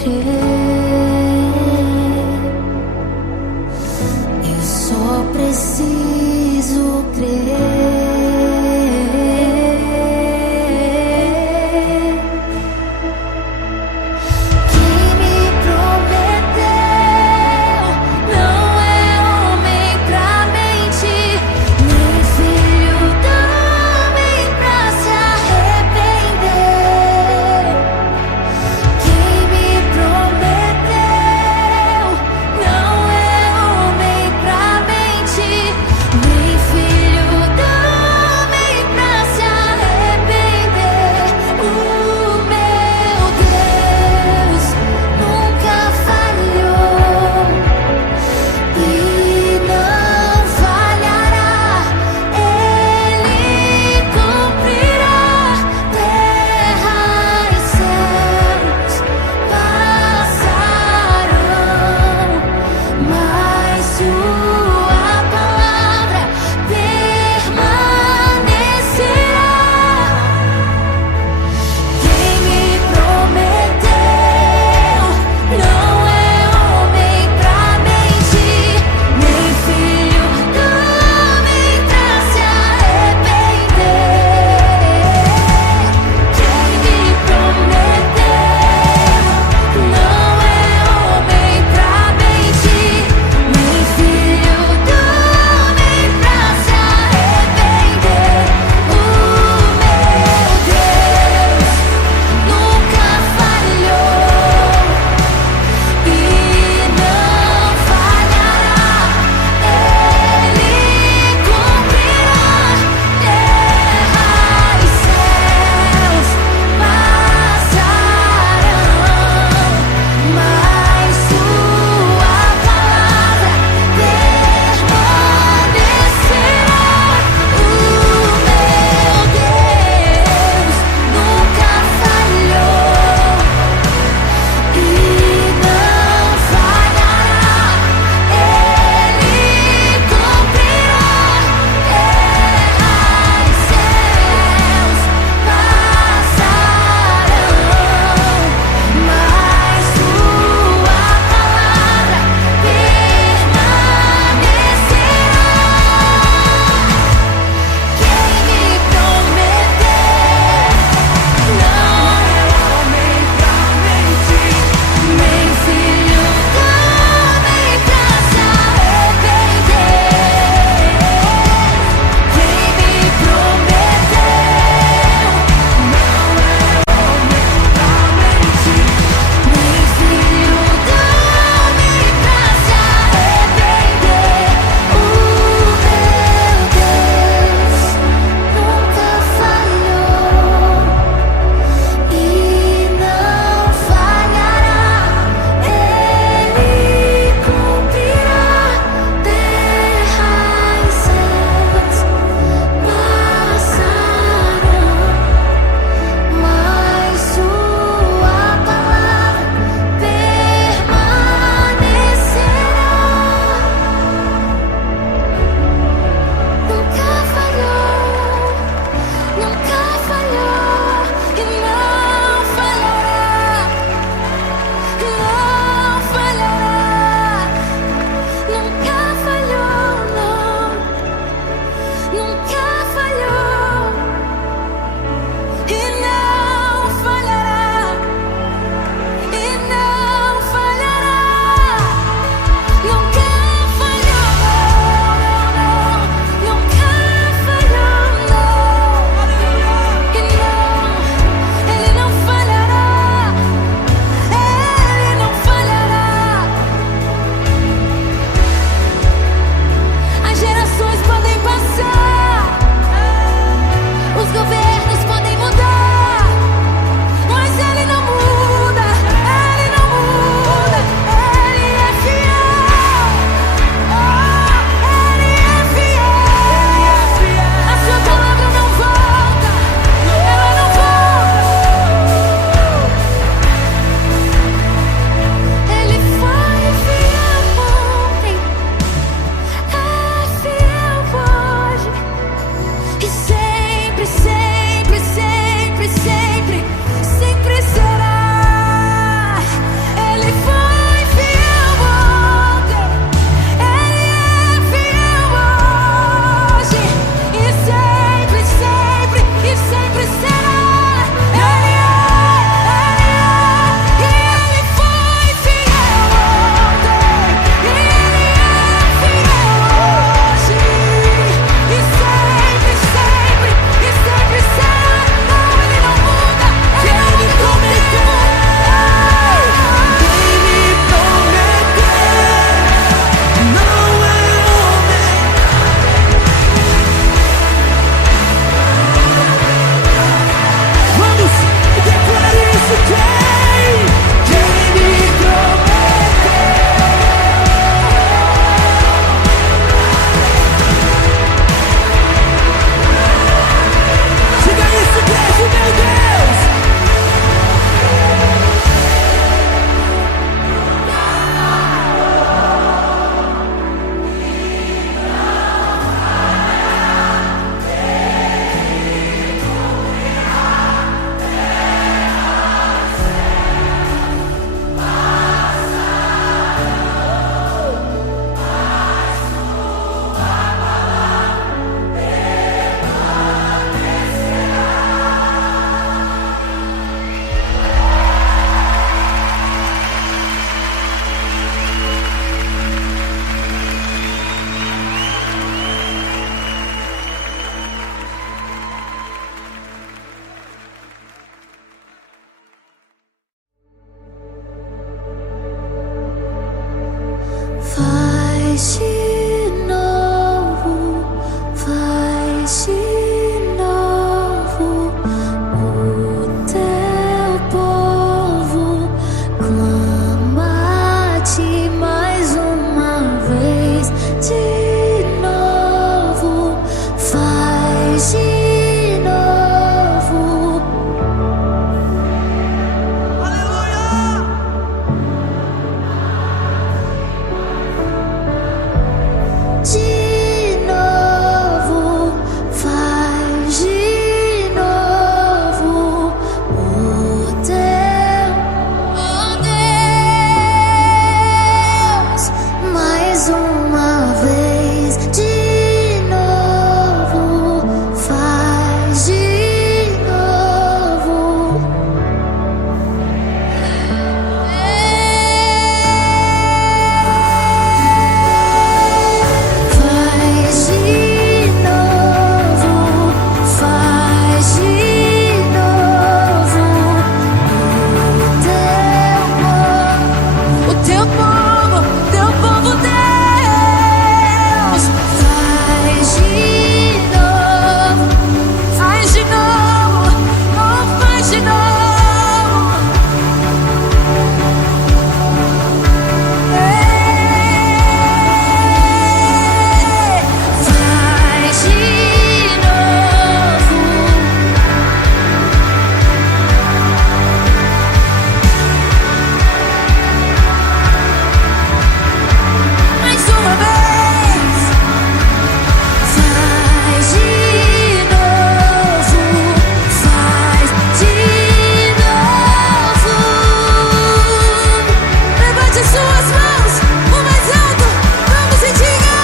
crer. Eu só preciso crer. faz de novo. O teu povo clama a ti mais uma vez. De novo, faz de novo. Aleluia! De novo, faz de novo. O teu, oh Deus, mais uma vez. De novo, faz de novo. Faz de novo, faz de novo. O teu povo, Deus, faz de novo, faz de novo, oh, faz de novo. Faz de novo. Mais uma vez. Faz de novo. Faz de novo. Levante suas mãos o mais alto. Vamos e diga: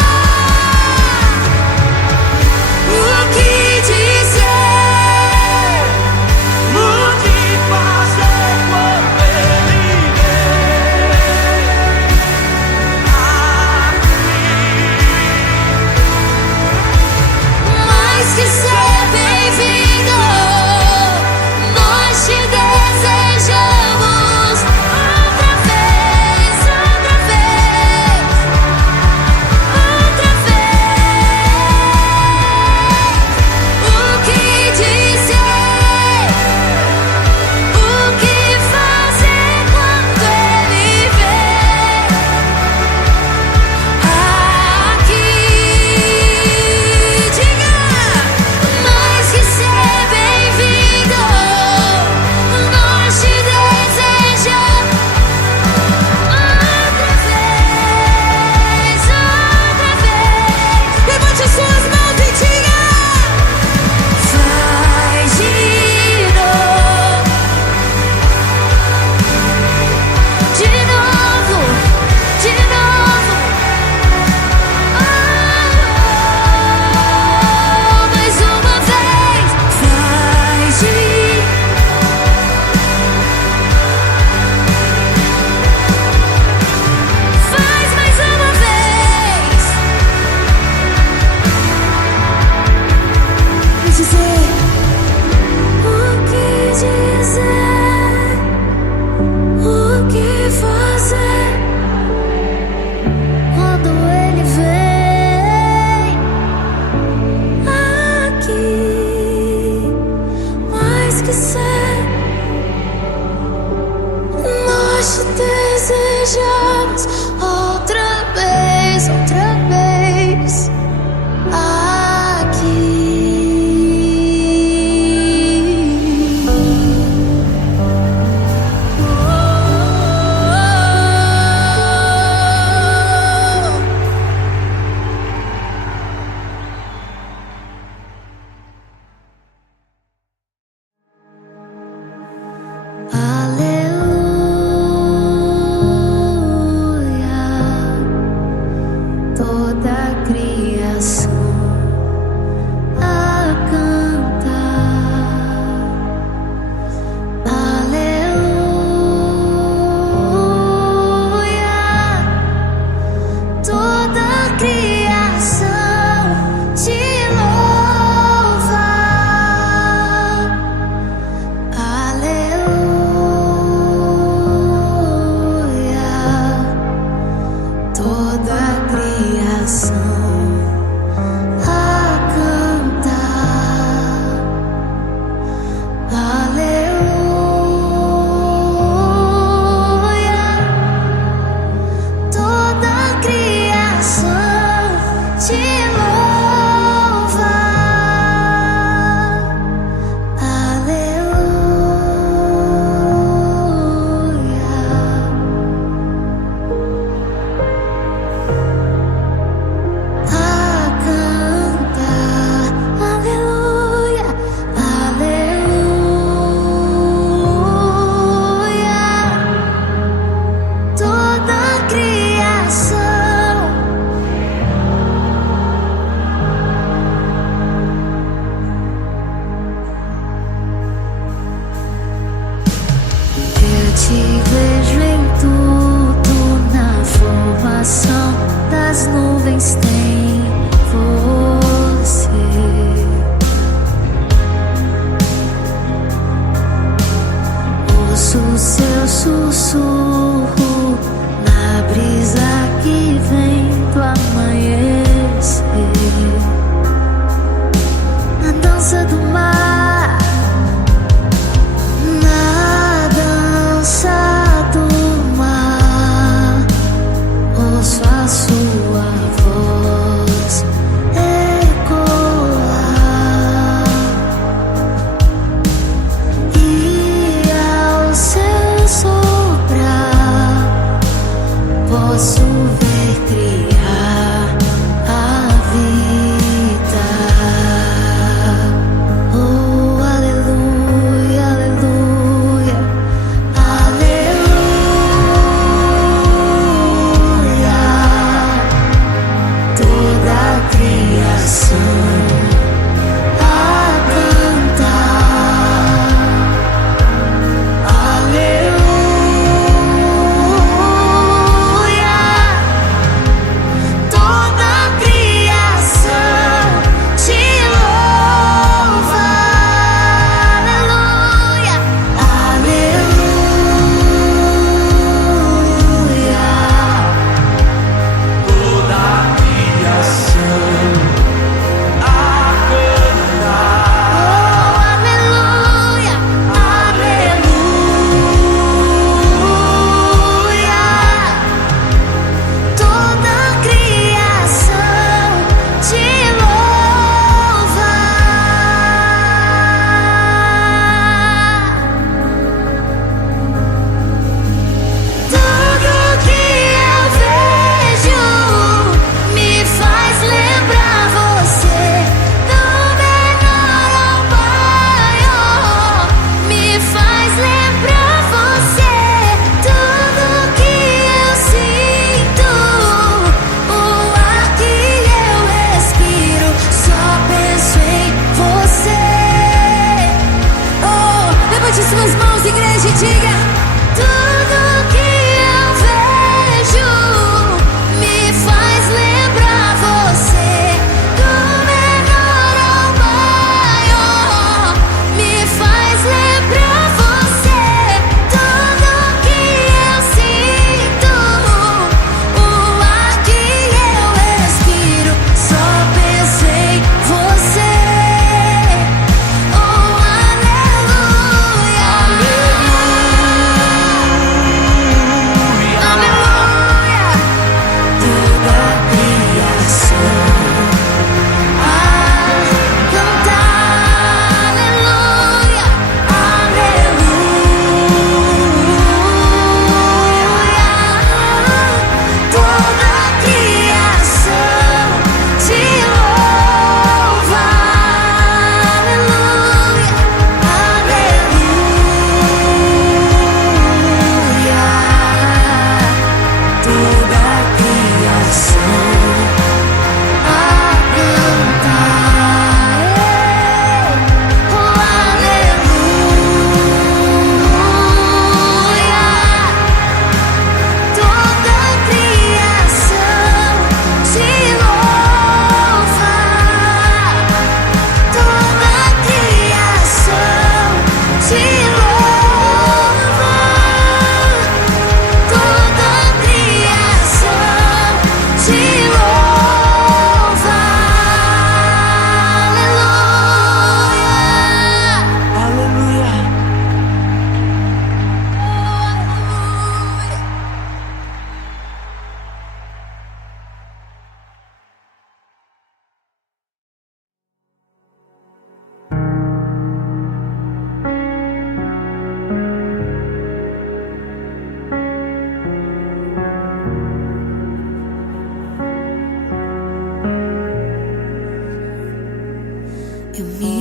o que dizer? O que fazer quando ele vem? Mais que ser bem-vindo, nós te desejamos outra vez, outra vez, outra vez. O que dizer? O que fazer quando ele vem? Aqui, diga, mais que ser bem-vindo, nós te desejamos outra vez, outra vez. Levante suas mãos e diga: faz de novo, de novo, de novo. Mais uma vez, faz de. Faz mais uma vez. E dizer: o que dizer? O que fazer quando ele vem? Aqui, mais que ser, nós te desejamos outra vez, outra vez. Aleluia, toda a criação a cantar. Aleluia, toda a criação te louva. Aleluia, toda a criação a cantar. Aleluia, toda a criação te louva. Te vejo em tudo, na formação das nuvens tem você. Ouço o seu sussurro na brisa que vem do amanhecer, na dança do mar, na dança do mar. Ouço a sua voz.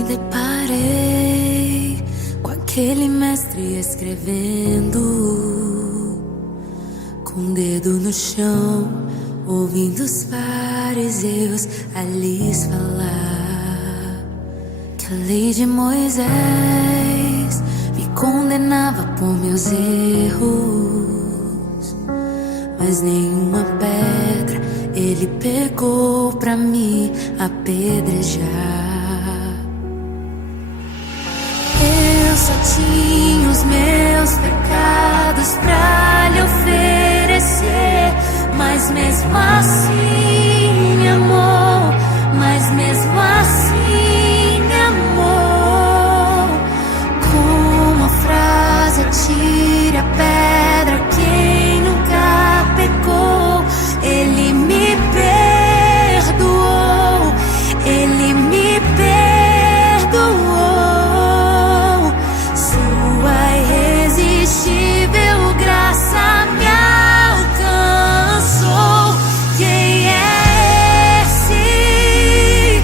deparei com aquele mestre escrevendo, com o dedo no chão, ouvindo os fariseus a lhes falar que a lei de Moisés me condenava por meus erros, mas nenhuma pedra ele pegou pra me apedrejar. Eu só tinha os meus pecados pra lhe oferecer, mas mesmo assim me amou, mas mesmo assim me amou. Com uma frase, atire a pedra quem nunca pecou. Ele me perdoou, ele me perdoou. Sua irresistível graça me alcançou. Quem é esse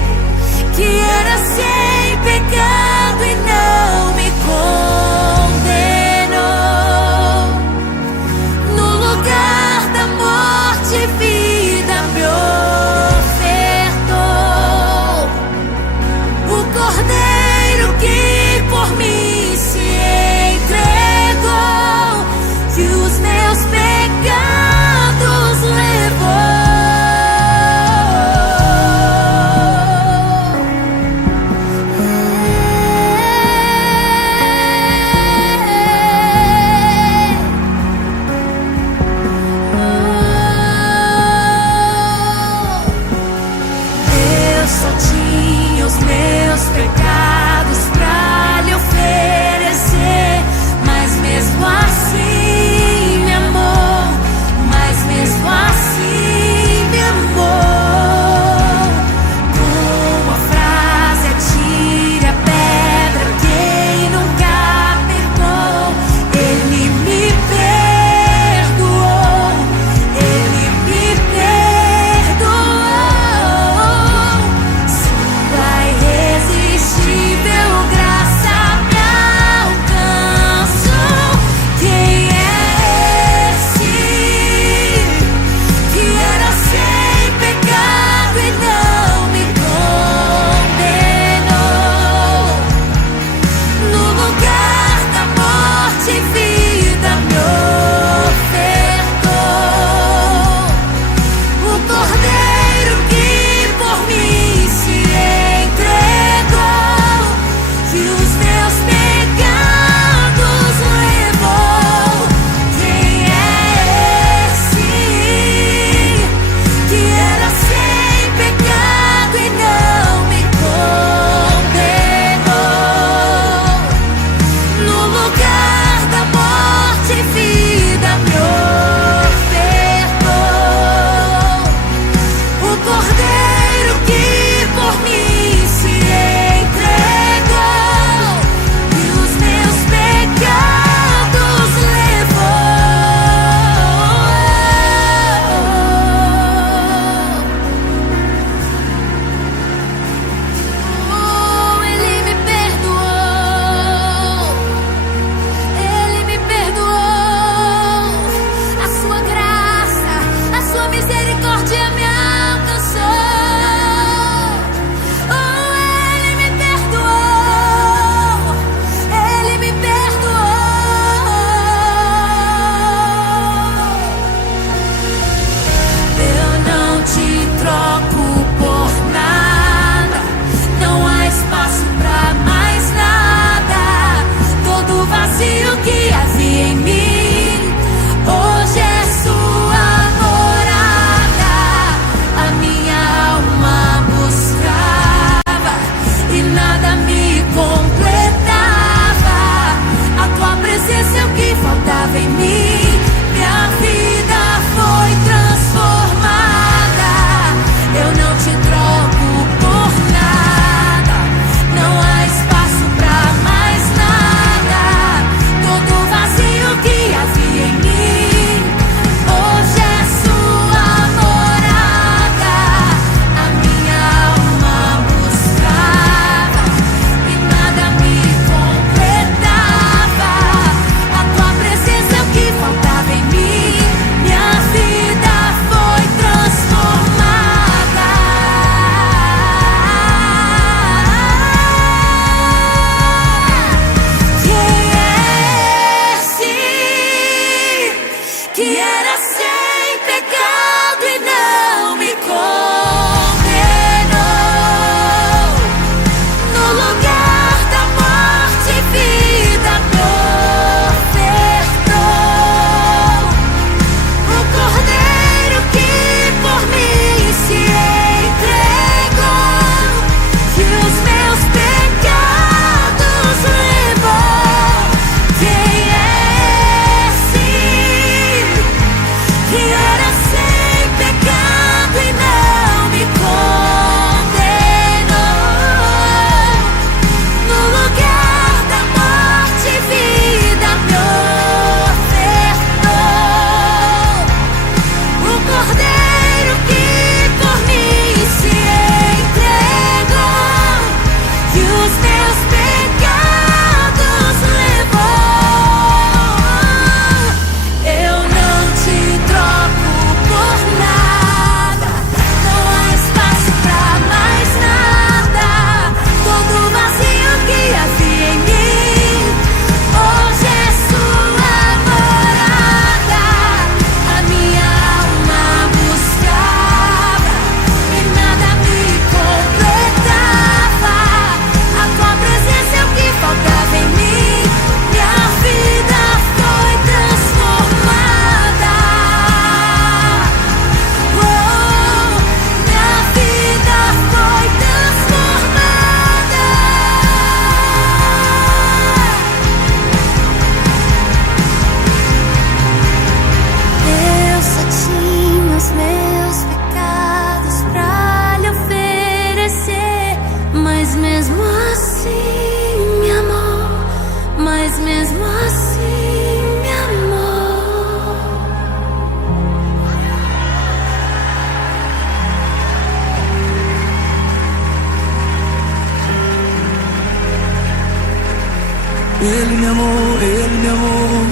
amou, Ele me amou.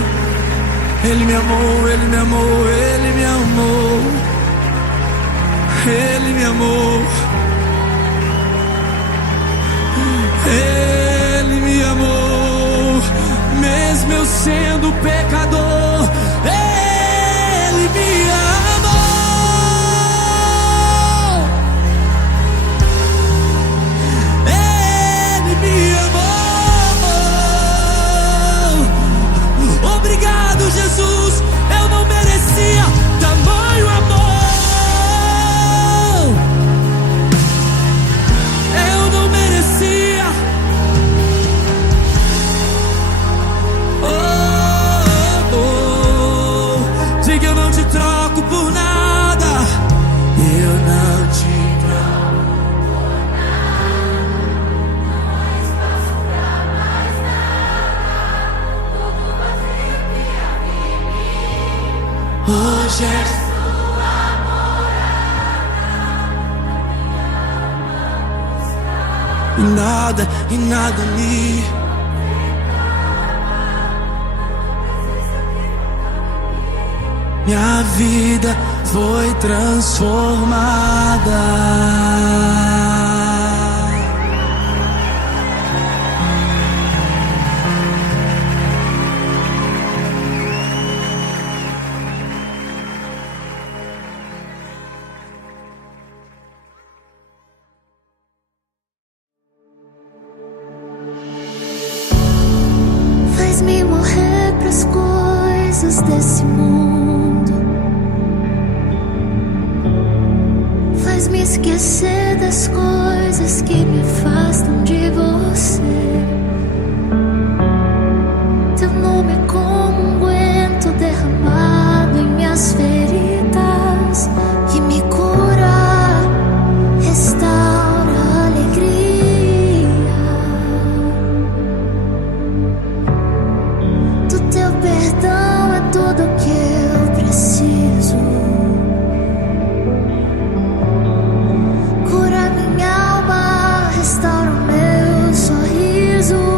Ele me amou, Ele me amou, Ele me amou. Ele me amou. Ele me amou. Mesmo eu sendo pecador, Ele me amou. Ele me amou. Obrigado, Jesus. Eu não merecia tamanho amor. Eu não merecia. Diga, eu não te troco por nada. Eu não te troco por nada. Não há espaço pra mais nada. Tudo vazio que havia em mim. Hoje é sua morada. Na minha alma buscar. E nada me minha vida foi transformada. Faz-me morrer pras coisas desse mundo. Faz-me esquecer das coisas que me afastam de você. Teu nome é como um unguento derramado em minhas feridas, que me cura, restaura a alegria. Do teu perdão é tudo que eu preciso. Restaura o meu sorriso.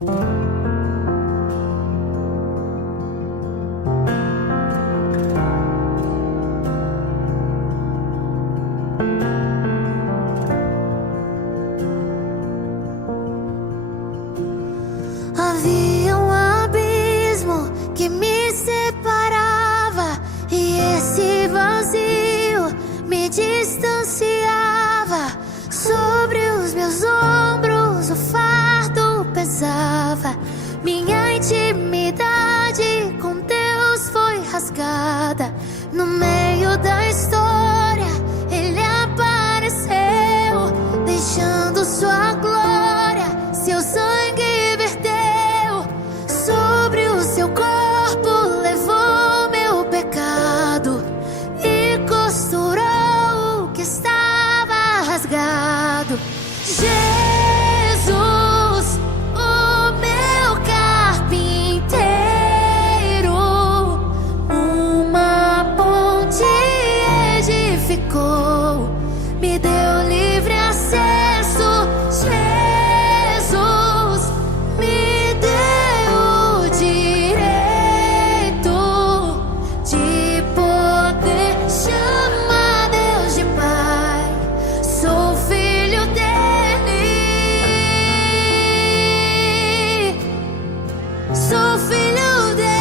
Havia um abismo que me separava, e esse vazio me distanciava. Sobre os meus ombros o fardo pesava. Minha intimidade com Deus foi rasgada. No meio da história Ele apareceu, deixando sua glória, seu sangue verteu. Sobre o seu corpo levou meu pecado e costurou o que estava rasgado. Jesus, o meu carpinteiro, uma ponte edificou, me deu livre acesso. Jesus me deu o direito de poder chamar Deus de Pai. Sou filho dele, sou filho dele.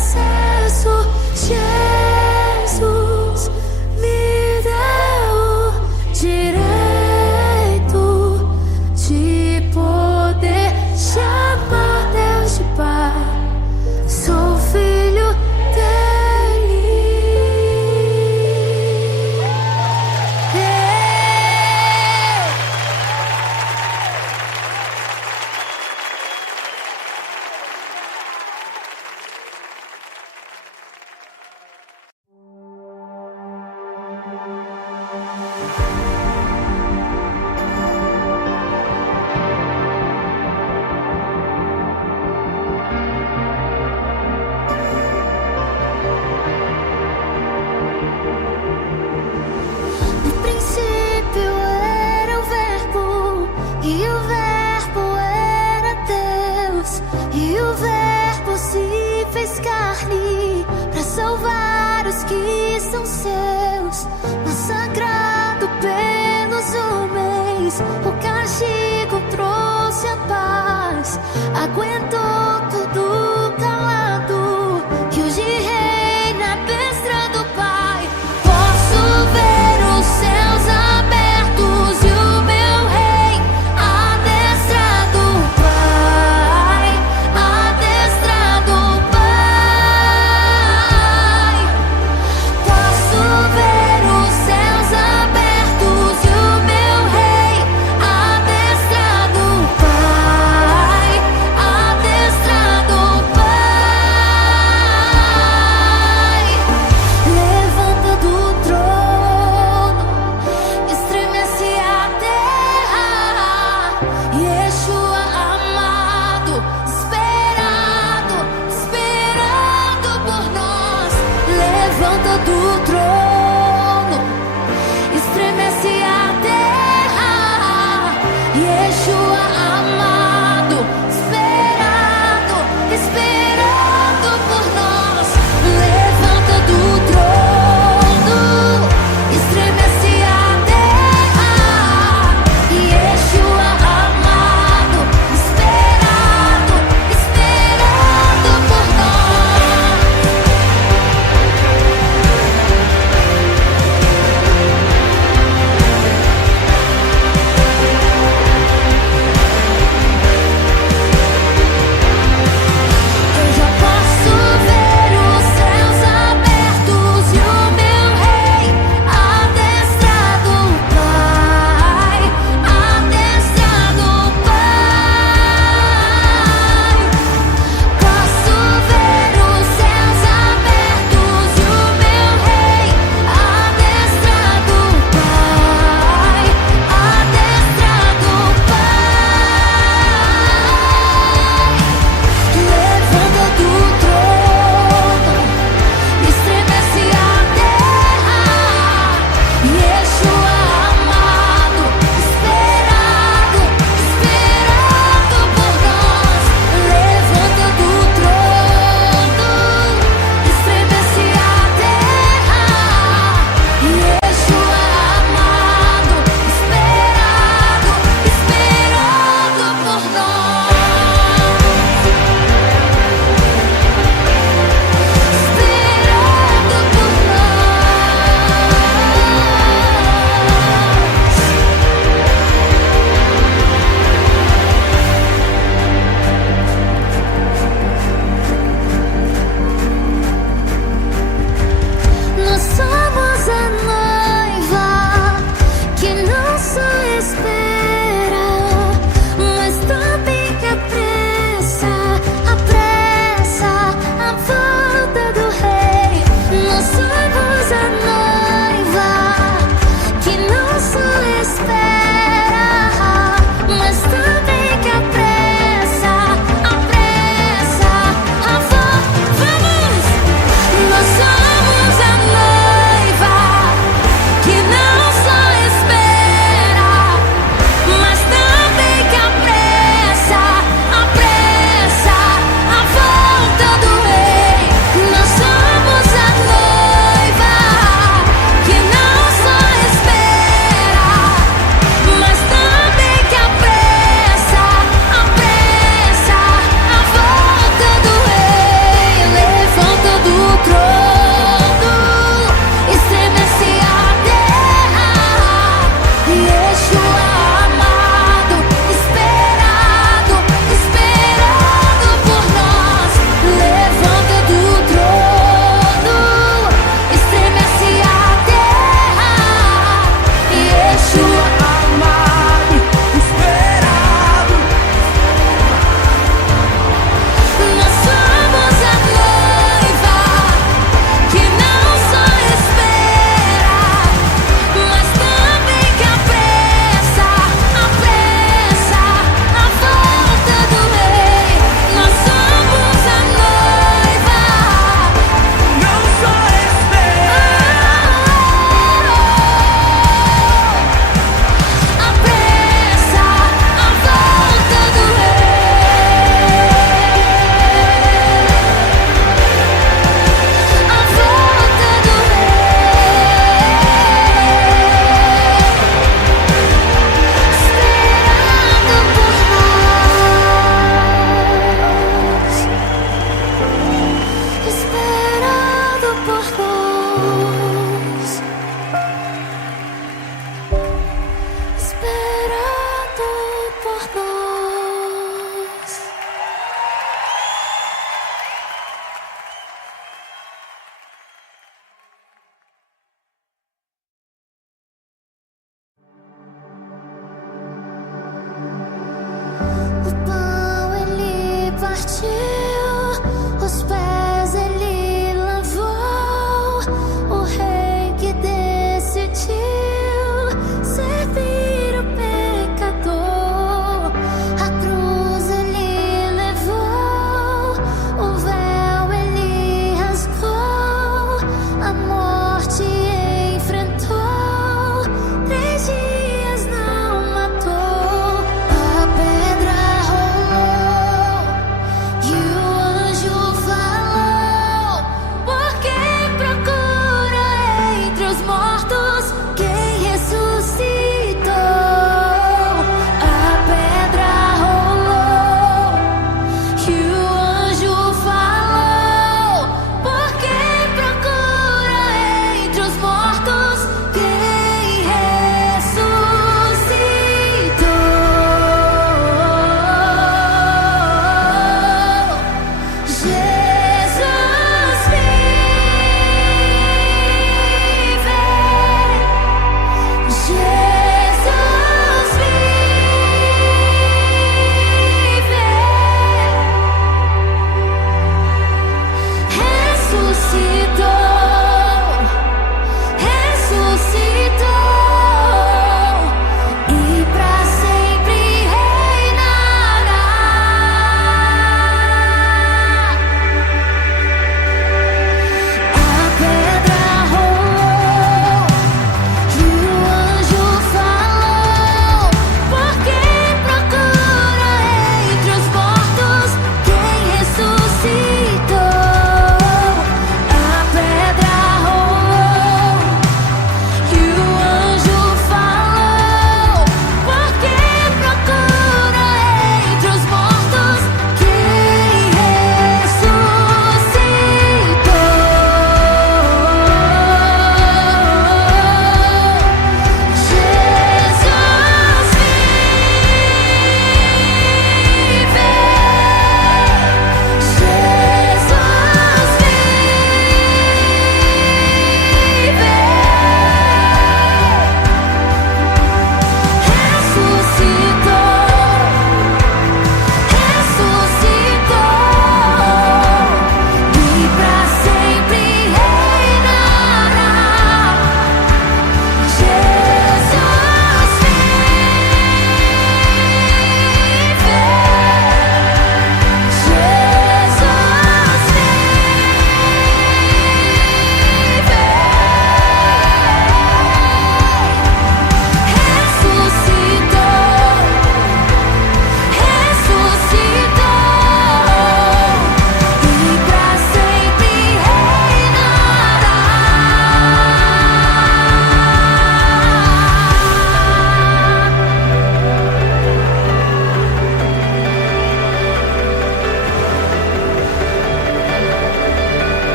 acesso. Jesus me deu o direito de poder chamar Deus de Pai. Sou filho dele. No princípio era o Verbo, e o Verbo era Deus, e o Verbo se fez carne para salvar os que são seus. Massacrado pelos homens, o castigo trouxe a paz. Aguentou tudo calado, e hoje reina à destra do Pai. Posso ver os céus abertos e o meu rei adestrado, Pai, adestrado, Pai. Posso ver os céus abertos e o meu rei adestrado, Pai, adestrado, Pai. Levanta do trono, estremece a terra. Yeshua amado, esperado, esperado por nós. Levanta do trono, estremece a terra. Yeshua amado, esperado, esperado por nós. Levanta do trono, estremece a terra. Yeshua amado, esperado, esperado por nós.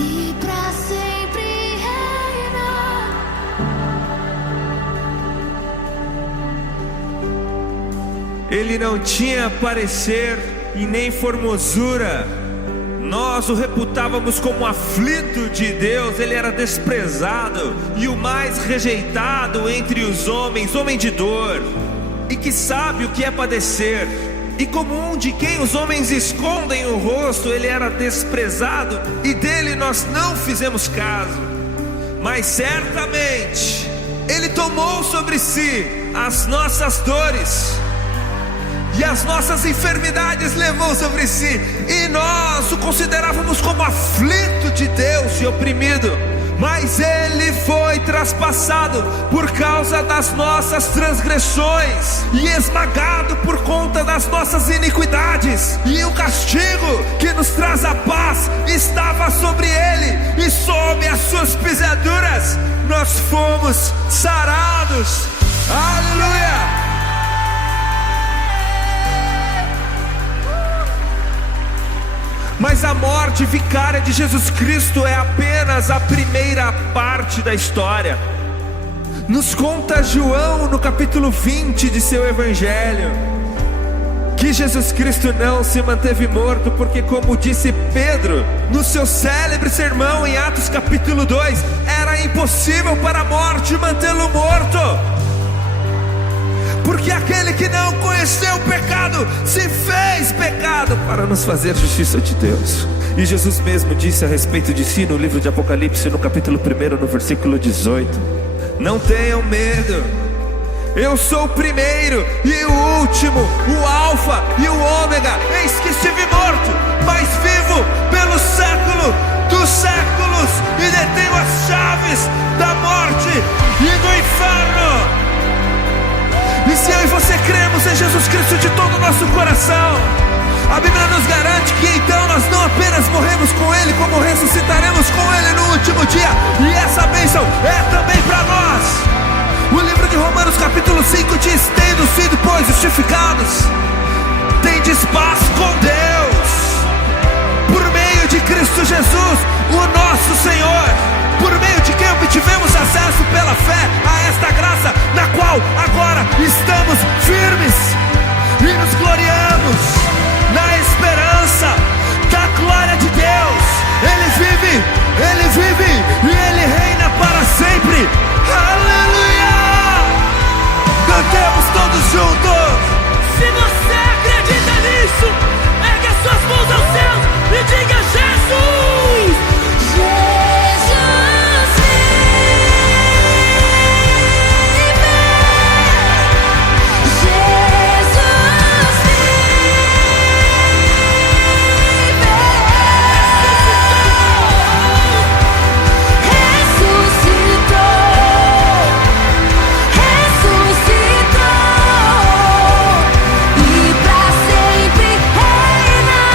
e pra sempre reinar. Ele não tinha parecer e nem formosura. Nós o reputávamos como aflito de Deus. Ele era desprezado e o mais rejeitado entre os homens, homem de dor, e que sabe o que é padecer. E como um de quem os homens escondem o rosto, ele era desprezado e dele nós não fizemos caso. Mas certamente ele tomou sobre si as nossas dores e as nossas enfermidades levou sobre si, e nós o considerávamos como aflito de Deus e oprimido. Mas ele foi traspassado por causa das nossas transgressões e esmagado por conta das nossas iniquidades. E o castigo que nos traz a paz estava sobre ele, e sob as suas pisaduras nós fomos sarados. Aleluia! Mas a morte vicária de Jesus Cristo é apenas a primeira parte da história. Nos conta João no capítulo 20 de seu evangelho que Jesus Cristo não se manteve morto, porque, como disse Pedro no seu célebre sermão em Atos capítulo 2, era impossível para a morte mantê-lo morto. Porque aquele que não conheceu o pecado se fez pecado para nos fazer justiça de Deus. E Jesus mesmo disse a respeito de si no livro de Apocalipse, no capítulo 1, no versículo 18: não tenham medo, eu sou o primeiro e o último, o alfa e o ômega. Eis que estive morto, mas vivo pelo século dos séculos, e detenho as chaves da morte e do inferno. E se eu e você cremos em Jesus Cristo de todo o nosso coração, a Bíblia nos garante que então nós não apenas morremos com Ele, como ressuscitaremos com Ele no último dia. E essa bênção é também para nós. O livro de Romanos capítulo 5 diz: tendo sido, pois, justificados, tendes paz com Deus, por meio de Cristo Jesus, o nosso Senhor, por meio de quem obtivemos acesso pela fé a esta graça, na qual agora estamos firmes e nos gloriamos na esperança da glória de Deus. Ele vive e Ele reina para sempre. Aleluia! Cantemos todos juntos. Se você acredita nisso, ergue as suas mãos aos céus e diga: Jesus! Jesus vive, Jesus ressuscitou, e pra sempre reinará.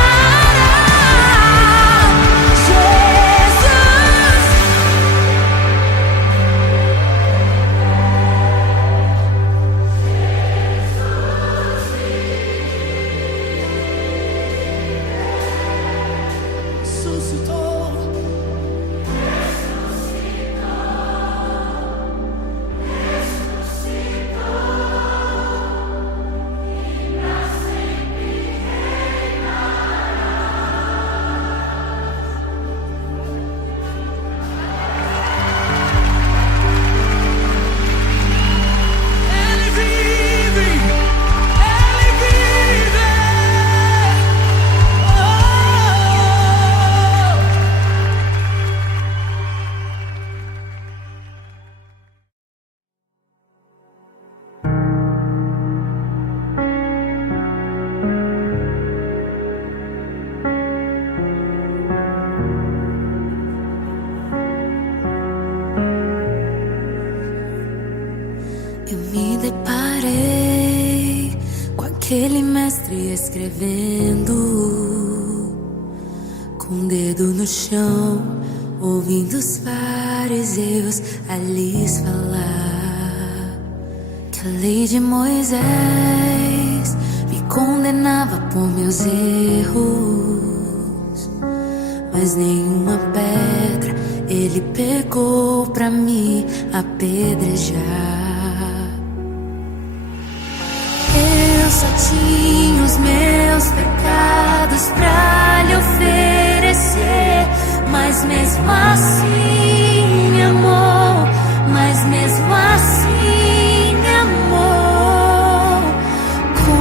Eu me deparei com aquele mestre escrevendo, com o dedo no chão, ouvindo os fariseus a lhes falar que a lei de Moisés me condenava por meus erros, mas nenhuma pedra ele pegou pra me apedrejar. Eu só tinha os meus pecados pra lhe oferecer, mas mesmo assim me amou, mas mesmo assim me amou. Com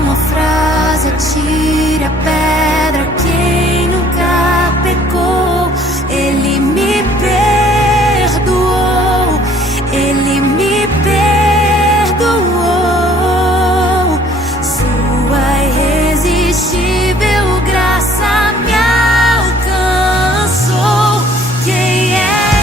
uma frase atire a pedra quem nunca pecou. Ele me perdoou, ele me perdoou. Sua irresistível graça me alcançou. Quem é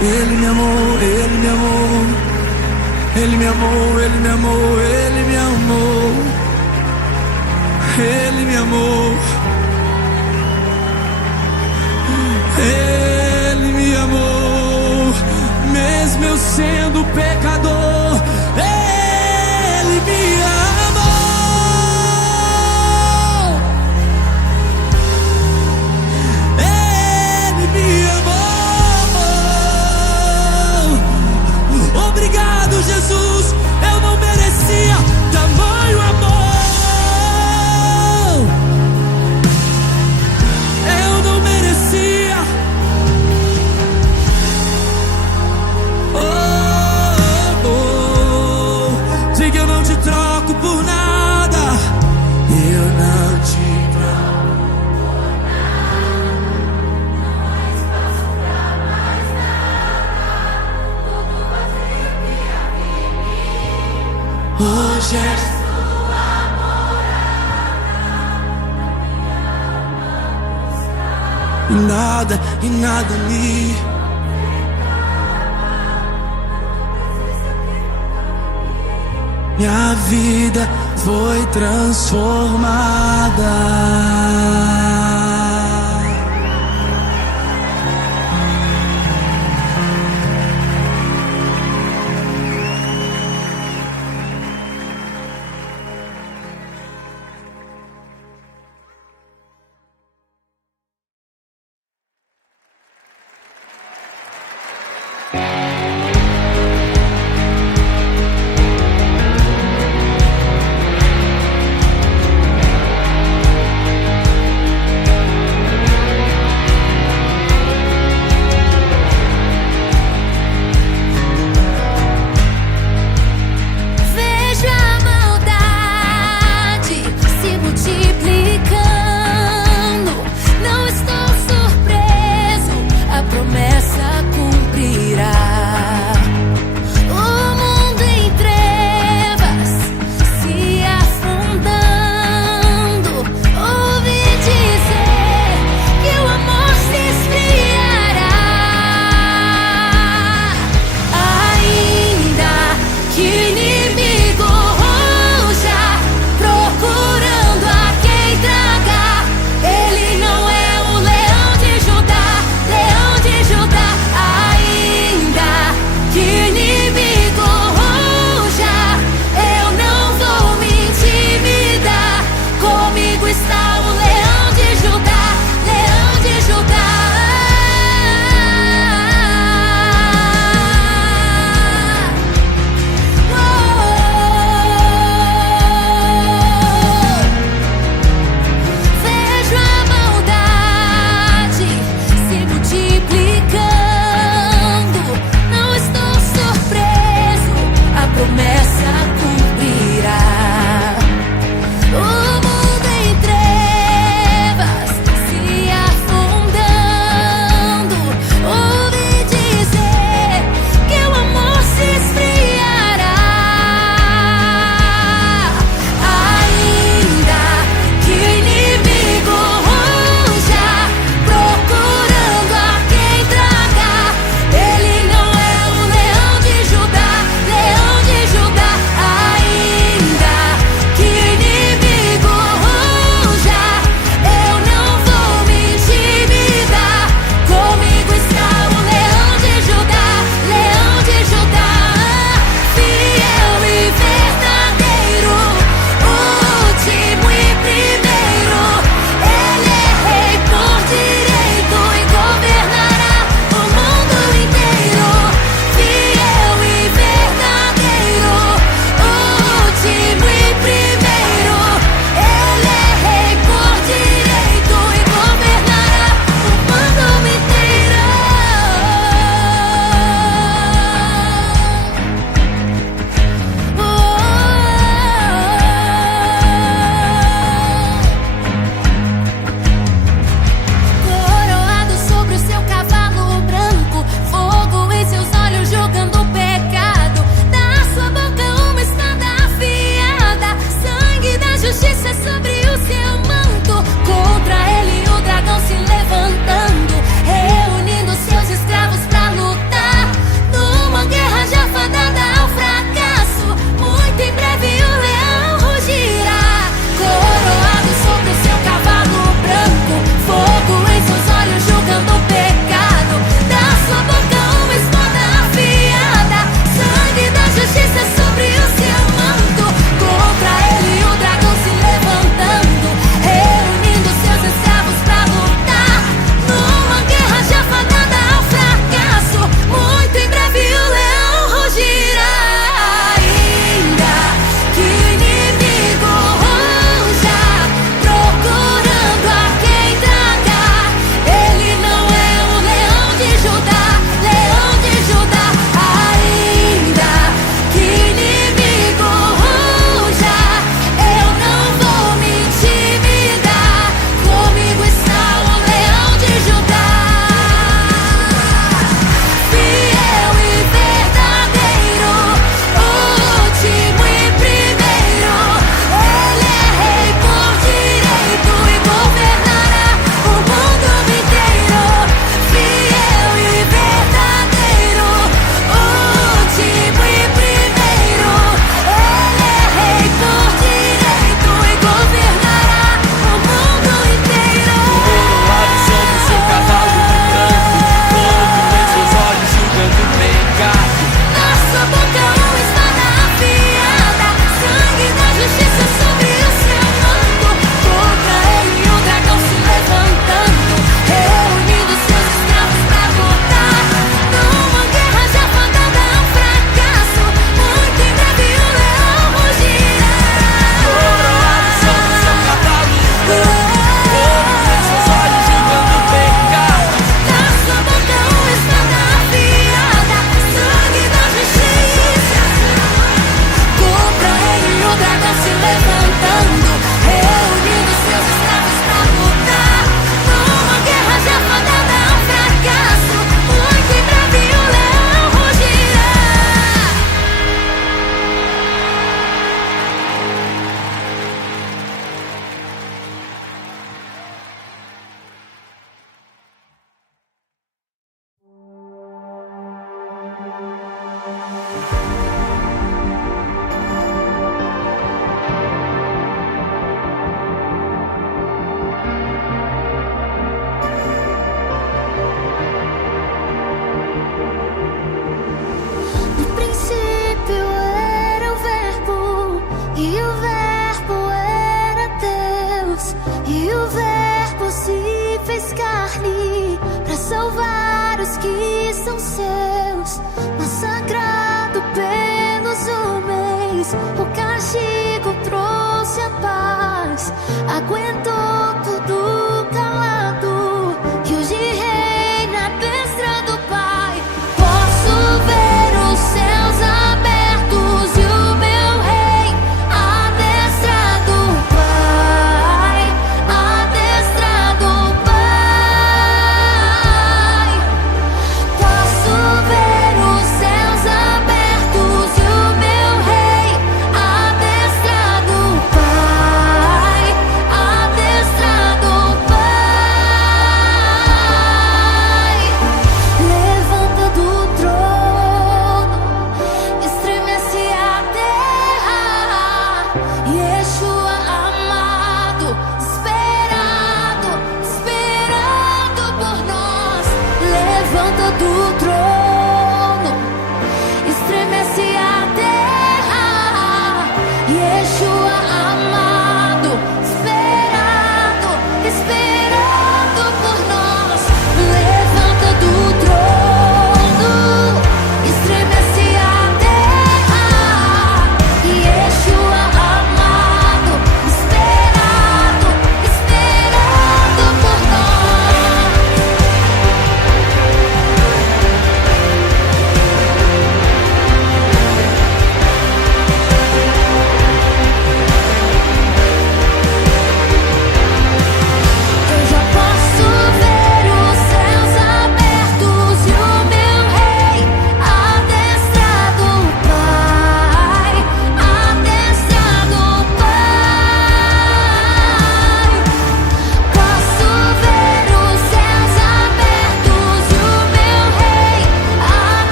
Ele me amou, Ele me amou, Ele me amou, Ele me amou, Ele me amou, Ele me amou, Ele me amou, mesmo eu sendo pecador, Ele me amou, Ele me amou. Obrigado, Jesus, eu não merecia tamanho amor. Eu não merecia. Diga, eu não te troco por nada. Eu não te troco por nada. Não és falso pra mais nada. Tudo vazio que havia em mim. Hoje é sua morada. E nada me minha vida foi transformada.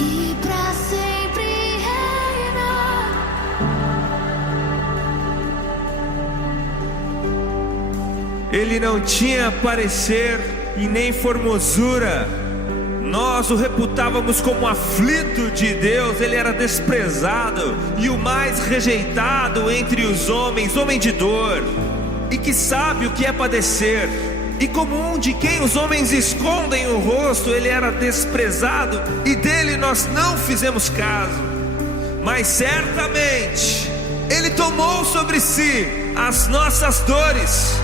e pra sempre reinar. Ele não tinha parecer e nem formosura. Nós o reputávamos como aflito de Deus. Ele era desprezado e o mais rejeitado entre os homens, homem de dor, e que sabe o que é padecer. E como um de quem os homens escondem o rosto, ele era desprezado e dele nós não fizemos caso. Mas certamente ele tomou sobre si as nossas dores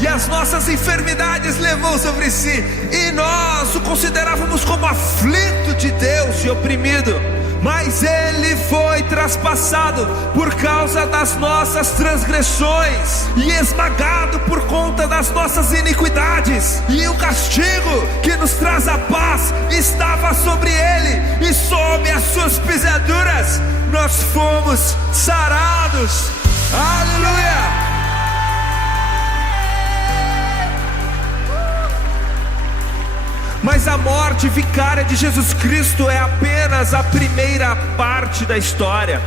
e as nossas enfermidades levou sobre si, e nós o considerávamos como aflito de Deus e oprimido. Mas ele foi traspassado por causa das nossas transgressões e esmagado por conta das nossas iniquidades. E o castigo que nos traz a paz estava sobre ele, e sob as suas pisaduras nós fomos sarados. Aleluia! Mas a morte vicária de Jesus Cristo é apenas a primeira parte da história.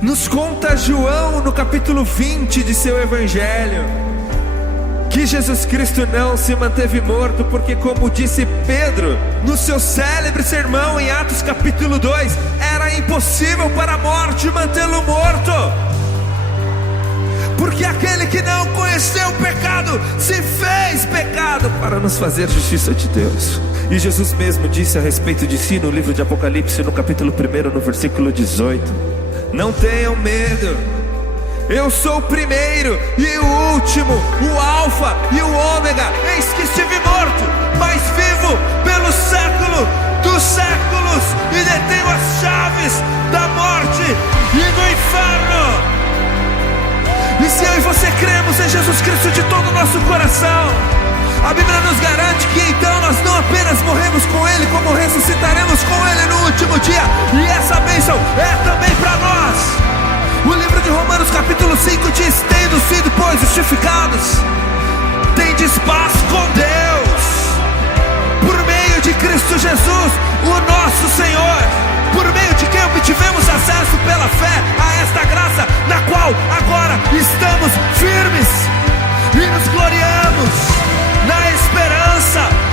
Nos conta João no capítulo 20 de seu evangelho que Jesus Cristo não se manteve morto, porque, como disse Pedro no seu célebre sermão em Atos capítulo 2, era impossível para a morte mantê-lo morto. Porque aquele que não conheceu o pecado se fez pecado para nos fazer justiça de Deus. E Jesus mesmo disse a respeito de si no livro de Apocalipse, no capítulo 1, no versículo 18: não tenham medo, eu sou o primeiro e o último, o Alfa e o Ômega. Eis que estive morto, mas vivo pelo século dos séculos, e detenho as chaves da morte e do inferno. E se eu e você cremos em Jesus Cristo de todo o nosso coração, a Bíblia nos garante que então nós não apenas morremos com Ele, como ressuscitaremos com Ele no último dia. E essa bênção é também para nós. O livro de Romanos capítulo 5 diz: tendo sido, pois, justificados, tendes paz com Deus, por meio de Cristo Jesus, o nosso Senhor, por meio de quem obtivemos acesso pela fé a esta graça, na qual agora estamos firmes e nos gloriamos na esperança